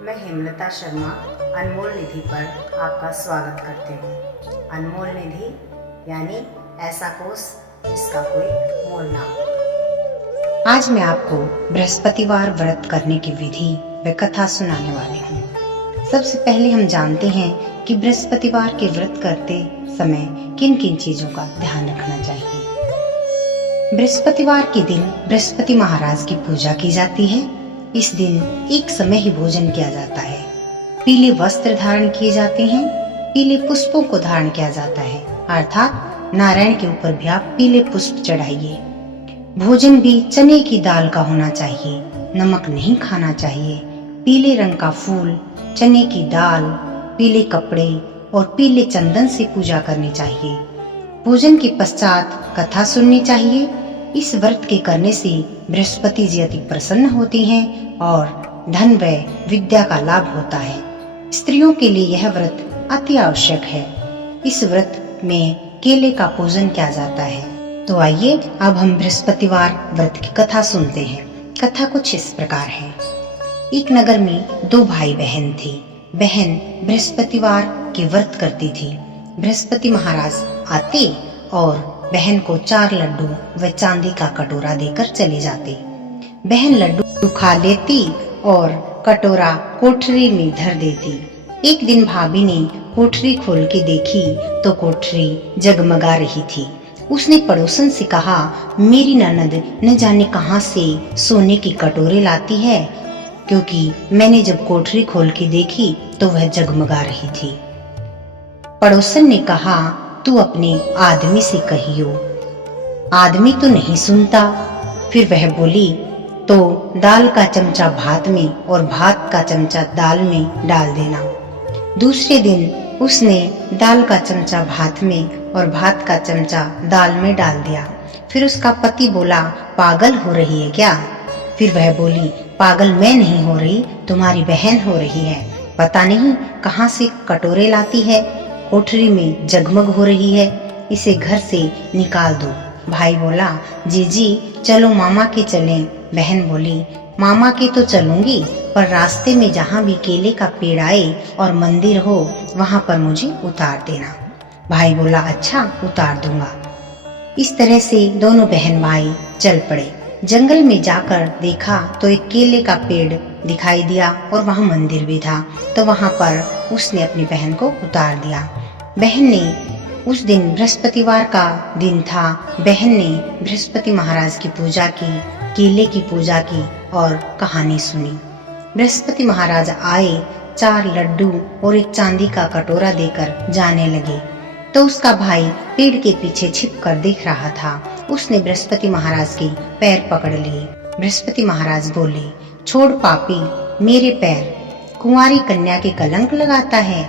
मैं हेमलता शर्मा अनमोल निधि पर आपका स्वागत करती हूँ। अनमोल निधि यानी ऐसा कोर्स जिसका कोई मोल ना हो। आज मैं आपको बृहस्पतिवार व्रत करने की विधि व कथा सुनाने वाली हूँ। सबसे पहले हम जानते हैं कि बृहस्पतिवार के व्रत करते समय किन किन चीजों का ध्यान रखना चाहिए। बृहस्पतिवार के दिन बृहस्पति महाराज की पूजा की जाती है। इस दिन एक समय ही भोजन किया जाता है। पीले वस्त्र धारण किए जाते हैं। पीले पुष्पों को धारण किया जाता है, अर्थात नारायण के ऊपर भी आप पीले पुष्प चढ़ाइए। भोजन भी चने की दाल का होना चाहिए। नमक नहीं खाना चाहिए। पीले रंग का फूल, चने की दाल, पीले कपड़े और पीले चंदन से पूजा करनी चाहिए। भोजन के पश्चात कथा सुननी चाहिए। इस व्रत के करने से बृहस्पति जी अति प्रसन्न होती हैं और धन व विद्या का लाभ होता है। स्त्रियों के लिए यह व्रत अति आवश्यक है। इस व्रत में केले का पूजन किया जाता है। तो आइए अब हम बृहस्पतिवार व्रत की कथा सुनते हैं। कथा कुछ इस प्रकार है। एक नगर में दो भाई बहन थे। बहन बृहस्पतिवार के व्रत करती थी। बृहस्पति महाराज आते और बहन को 4 लड्डू व चांदी का कटोरा देकर चले जाते। बहन लड्डू खा लेती और कटोरा कोठरी में धर देती। एक दिन भाभी ने कोठरी खोल के देखी तो कोठरी जगमगा रही थी। उसने पड़ोसन से कहा, मेरी ननद न जाने कहां से सोने की कटोरे लाती है, क्योंकि मैंने जब कोठरी खोल के देखी तो वह जगमगा रही थी। पड़ोसन ने कहा, तू अपने आदमी से कहियो। आदमी तो नहीं सुनता। फिर वह बोली, तो दाल का चमचा भात में और भात का चमचा दाल में डाल देना। दूसरे दिन उसने दाल का चमचा भात में और भात का चमचा दाल में डाल दिया। फिर उसका पति बोला, पागल हो रही है क्या? फिर वह बोली, पागल मैं नहीं हो रही, तुम्हारी बहन हो रही है। पता नहीं कहां से कटोरे लाती है, कोठरी में जगमग हो रही है, इसे घर से निकाल दो। भाई बोला, जीजी चलो मामा के चलें। बहन बोली, मामा के तो चलूंगी, पर रास्ते में जहाँ भी केले का पेड़ आए और मंदिर हो वहाँ पर मुझे उतार देना। भाई बोला, अच्छा उतार दूंगा। इस तरह से दोनों बहन भाई चल पड़े। जंगल में जाकर देखा तो एक केले का पेड़ दिखाई दिया और वहाँ मंदिर भी था, तो वहाँ पर उसने अपनी बहन को उतार दिया। बहन ने उस दिन बृहस्पतिवार का दिन था। बहन ने बृहस्पति महाराज की पूजा की, केले की पूजा की और कहानी सुनी। बृहस्पति महाराज आए, 4 लड्डू और एक चांदी का कटोरा देकर जाने लगे, तो उसका भाई पेड़ के पीछे छिपकर देख रहा था। उसने बृहस्पति महाराज के पैर पकड़ लिए। बृहस्पति महाराज बोले, छोड़ पापी, मेरे पैर कुंवारी कन्या के कलंक लगाता है।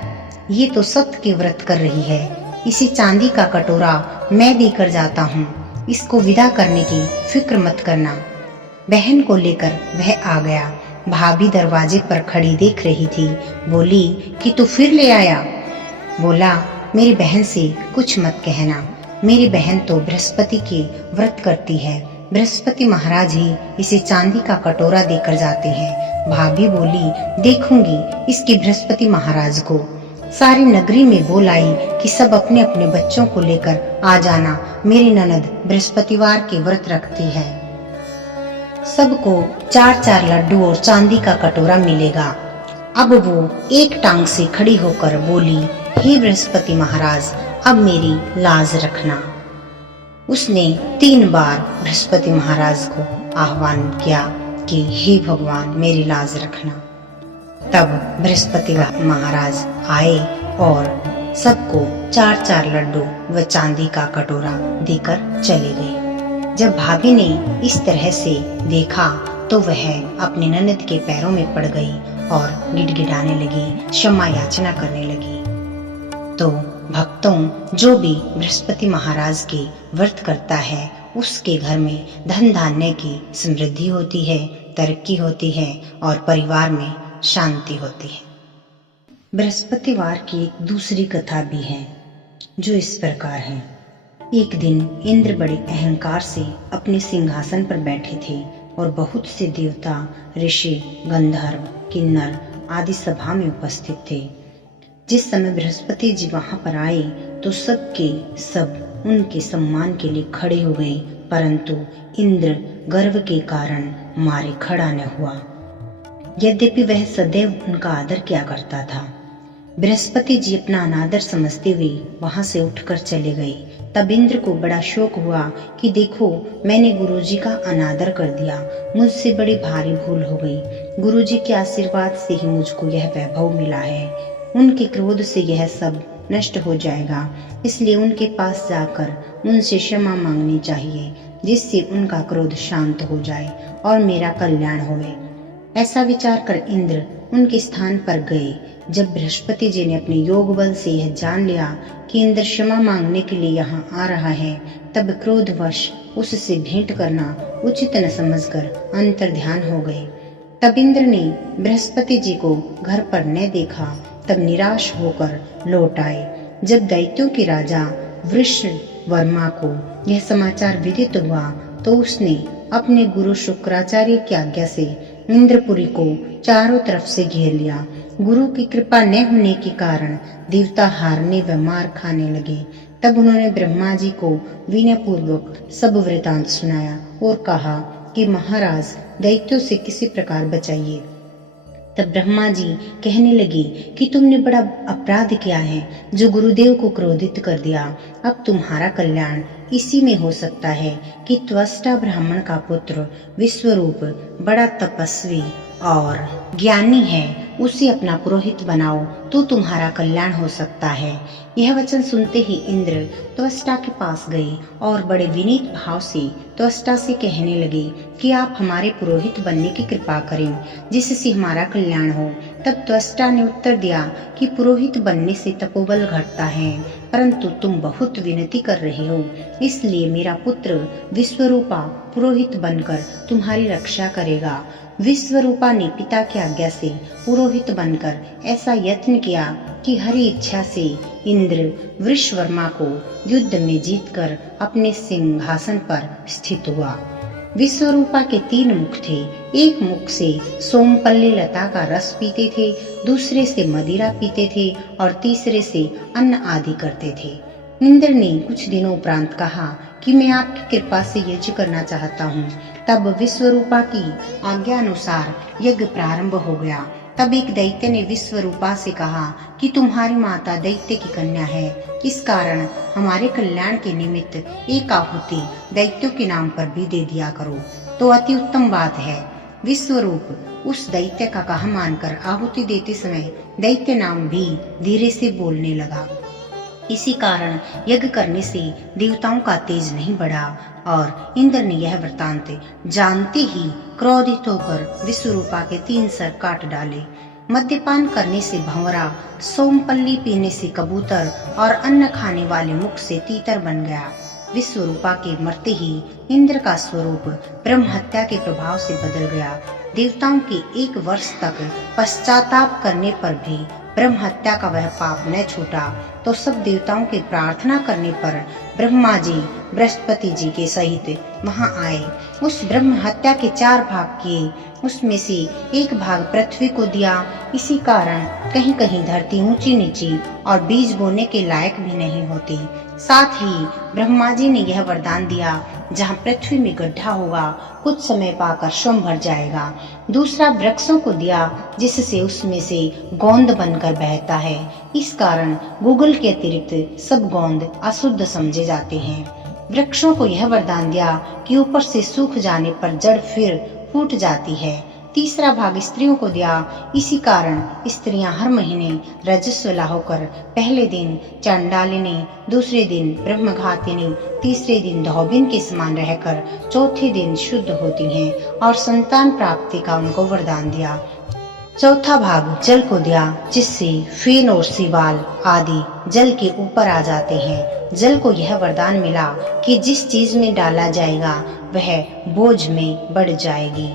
ये तो सत्य के व्रत कर रही है। इसी चांदी का कटोरा मैं देकर जाता हूँ। इसको विदा करने की फिक्र मत करना। बहन को लेकर वह आ गया। भाभी दरवाजे पर खड़ी देख रही थी। बोली कि तू फिर ले आया? बोला, मेरी बहन से कुछ मत कहना। मेरी बहन तो बृहस्पति के व्रत करती है। बृहस्पति महाराज ही इसे चांदी का कटोरा देकर जाते हैं। भाभी बोली, देखूंगी इसके बृहस्पति महाराज को। सारी नगरी में बोल आई कि सब अपने अपने बच्चों को लेकर आ जाना, मेरी ननद बृहस्पतिवार के व्रत रखती है। सबको 4-4 लड्डू और चांदी का कटोरा मिलेगा। अब वो एक टांग से खड़ी होकर बोली, हे बृहस्पति महाराज, अब मेरी लाज रखना। उसने 3 बार बृहस्पति महाराज को आह्वान किया कि हे भगवान, मेरी लाज रखना। तब बृहस्पति महाराज आए और सबको 4-4 लड्डू व चांदी का कटोरा देकर चले गए। जब भाभी ने इस तरह से देखा तो वह अपनी ननद के पैरों में पड़ गई और गिड़गिड़ाने लगी, क्षमा याचना करने लगी। तो भक्तों, जो भी बृहस्पति महाराज के व्रत करता है उसके घर में धन धान्य की समृद्धि होती है, तरक्की होती है और परिवार में शांति होती है। बृहस्पतिवार की एक दूसरी कथा भी है जो इस प्रकार है। एक दिन इंद्र बड़े अहंकार से अपने सिंहासन पर बैठे थे और बहुत से देवता, ऋषि, गंधर्व, किन्नर आदि सभा में उपस्थित थे। जिस समय बृहस्पति जी वहां पर आए तो सब के सब उनके सम्मान के लिए खड़े हो गए, परंतु इंद्र गर्व के कारण मारे खड़ा न हुआ। यद्यपि वह सदैव उनका आदर किया करता था। बृहस्पति जी अपना अनादर समझते हुए वहां से उठकर चले गए। तब इंद्र को बड़ा शोक हुआ कि देखो, मैंने गुरुजी का अनादर कर दिया, मुझसे बड़ी भारी भूल हो गई। गुरुजी के आशीर्वाद से ही मुझको यह वैभव मिला है, उनके क्रोध से यह सब नष्ट हो जाएगा, इसलिए उनके पास जाकर उनसे क्षमा मांगनी चाहिए, जिससे उनका क्रोध शांत हो जाए और मेरा कल्याण होवे। ऐसा विचार कर इंद्र उनके स्थान पर गए। जब बृहस्पति जी ने अपने योग बल से यह जान लिया कि इंद्र क्षमा मांगने के लिए यहाँ आ रहा है, तब क्रोधवश उससे भेंट करना उचित न समझकर अंतर्ध्यान हो गए। तब इंद्र ने बृहस्पति जी को घर पर न देखा, तब निराश होकर लौट आए। जब दैत्यों के राजा वृषवर्मा को यह समाचार विदित हुआ तो उसने अपने गुरु शुक्राचार्य की आज्ञा से इंद्रपुरी को चारों तरफ से घेर लिया। गुरु की कृपा न होने के कारण देवता हारने व मार खाने लगे। तब उन्होंने ब्रह्मा जी को विनय पूर्वक सब वृतांत सुनाया और कहा कि महाराज, दैत्यों से किसी प्रकार बचाइए। तब ब्रह्मा जी कहने लगे कि तुमने बड़ा अपराध किया है, जो गुरुदेव को क्रोधित कर दिया। अब तुम्हारा कल्याण इसी में हो सकता है कि त्वष्टा ब्राह्मण का पुत्र विश्वरूप बड़ा तपस्वी और ज्ञानी है, उसे अपना पुरोहित बनाओ तो तुम्हारा कल्याण हो सकता है। यह वचन सुनते ही इंद्र त्वष्टा के पास गए और बड़े विनीत भाव से त्वष्टा से कहने लगे कि आप हमारे पुरोहित बनने की कृपा करें, जिससे हमारा कल्याण हो। तब त्वष्टा ने उत्तर दिया कि पुरोहित बनने से तपोबल घटता है, परंतु तुम बहुत विनती कर रहे हो, इसलिए मेरा पुत्र विश्वरूपा पुरोहित बनकर तुम्हारी रक्षा करेगा। विश्वरूपा ने पिता की आज्ञा से पुरोहित बनकर ऐसा यत्न किया कि हरि इच्छा से इंद्र वृषवर्मा को युद्ध में जीतकर अपने सिंहासन पर स्थित हुआ। विश्वरूपा के 3 मुख थे। एक मुख से सोमपल्ली लता का रस पीते थे, दूसरे से मदिरा पीते थे और तीसरे से अन्न आदि करते थे। इंद्र ने कुछ दिनों उपरांत कहा कि मैं आपकी कृपा से यज्ञ करना चाहता हूँ। तब विश्वरूपा की आज्ञा अनुसार यज्ञ प्रारंभ हो गया। तब एक दैत्य ने विश्वरूपा से कहा कि तुम्हारी माता दैत्य की कन्या है, इस कारण हमारे कल्याण के निमित्त एक आहुति दैत्यों के नाम पर भी दे दिया करो तो अति उत्तम बात है। विश्वरूप उस दैत्य का कहा मानकर आहुति देते समय दैत्य नाम भी धीरे से बोलने लगा। इसी कारण यज्ञ करने से देवताओं का तेज नहीं बढ़ा और इंद्र ने यह वृतांत जानते ही क्रोधित होकर विश्वरूपा के 3 सर काट डाले। मद्यपान करने से भंवरा, सोमपल्ली पीने से कबूतर और अन्न खाने वाले मुख से तीतर बन गया। विश्वरूपा के मरते ही इंद्र का स्वरूप ब्रह्म हत्या के प्रभाव से बदल गया। देवताओं के 1 वर्ष तक पश्चाताप करने पर भी ब्रह्म हत्या का वह पाप न छूटा तो सब देवताओं के प्रार्थना करने पर ब्रह्मा जी बृहस्पति जी के सहित वहां आए। उस ब्रह्म हत्या के 4 भाग किए, उसमें से 1 भाग पृथ्वी को दिया। इसी कारण कहीं कहीं धरती ऊंची नीची और बीज बोने के लायक भी नहीं होती। साथ ही ब्रह्मा जी ने यह वरदान दिया, जहाँ पृथ्वी में गड्ढा होगा कुछ समय पाकर स्वयं भर जाएगा। दूसरा वृक्षों को दिया, जिससे उसमें से गोंद बनकर बहता है। इस कारण गूगल के अतिरिक्त सब गोंद अशुद्ध समझे जाते हैं। वृक्षों को यह वरदान दिया कि ऊपर से सूख जाने पर जड़ फिर फूट जाती है। तीसरा भाग स्त्रियों को दिया। इसी कारण स्त्रियां हर महीने रजस्वला होकर पहले दिन चांडालिनी, दूसरे दिन ब्रह्मघातिनी, तीसरे दिन धौबिन के समान रहकर चौथे दिन शुद्ध होती हैं और संतान प्राप्ति का उनको वरदान दिया। चौथा भाग जल को दिया, जिससे फेन और सिवाल आदि जल के ऊपर आ जाते हैं। जल को यह वरदान मिला कि जिस चीज में डाला जाएगा वह बोझ में बढ़ जाएगी।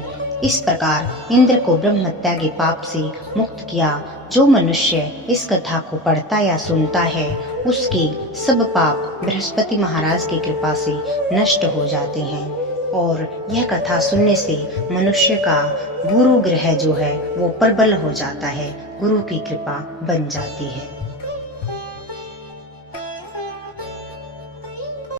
इस प्रकार इंद्र को ब्रह्म हत्या के पाप से मुक्त किया। जो मनुष्य इस कथा को पढ़ता या सुनता है, उसके सब पाप बृहस्पति महाराज की कृपा से नष्ट हो जाते हैं। और यह कथा सुनने से मनुष्य का गुरु ग्रह जो है वो प्रबल हो जाता है, गुरु की कृपा बन जाती है।